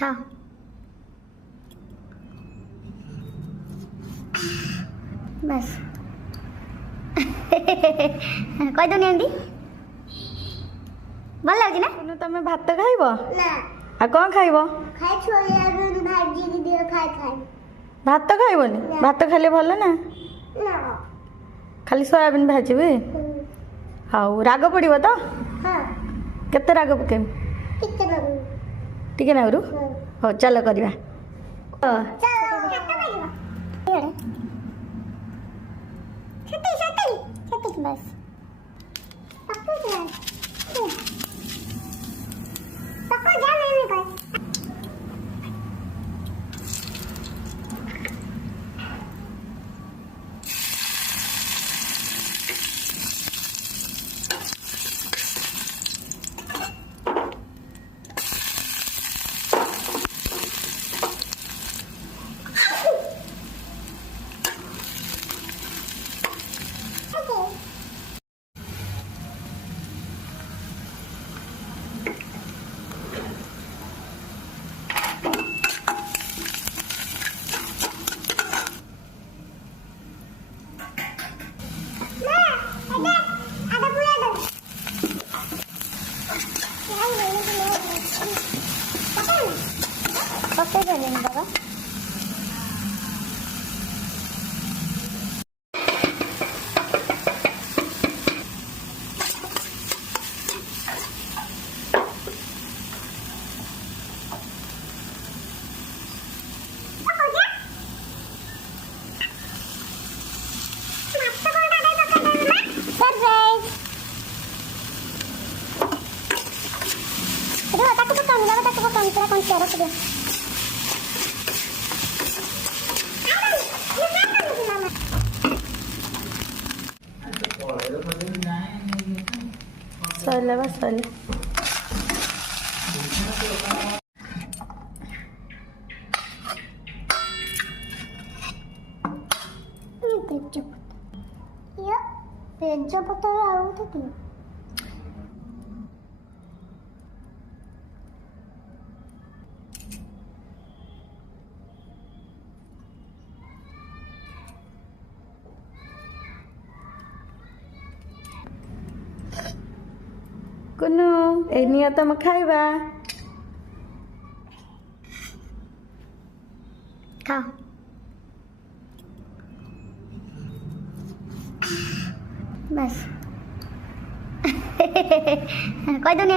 खाओ। बस କହିଦଉନି ଏମିତି ଭଲ ଲାଗୁଛି ନା? ତମେ ଭାତ ଖାଇବ ନା ଆଉ କ'ଣ ଖାଇବ? ଖାଇ ସୋୟାବିନ୍ ଭାଜିକି ଦିଅ ଖାଇ ଭାତ ଖାଇବନି? ଭାତ ଖାଇଲେ ଭଲ ନା, ନା ଖାଲି ସୋୟାବିନ୍ ଭାଜିବି। ହଉ, ରାଗ ପଡ଼ିବ ତ? ହଁ କେତେ ରାଗ ପକେଇବି? ଟିକେ ଦବୁ ଟିକେ ନାଗୁରୁ। ହଉ ଚାଲ କରିବା। बस बाबा ସରିଲା ବା ସରିଲା। तेजपत्र ଆଉ ଟିକେ କୁନୁ ଏଇ ନିଅ ତମ ଖାଇବା। ଖାओ। बस କହିदौनी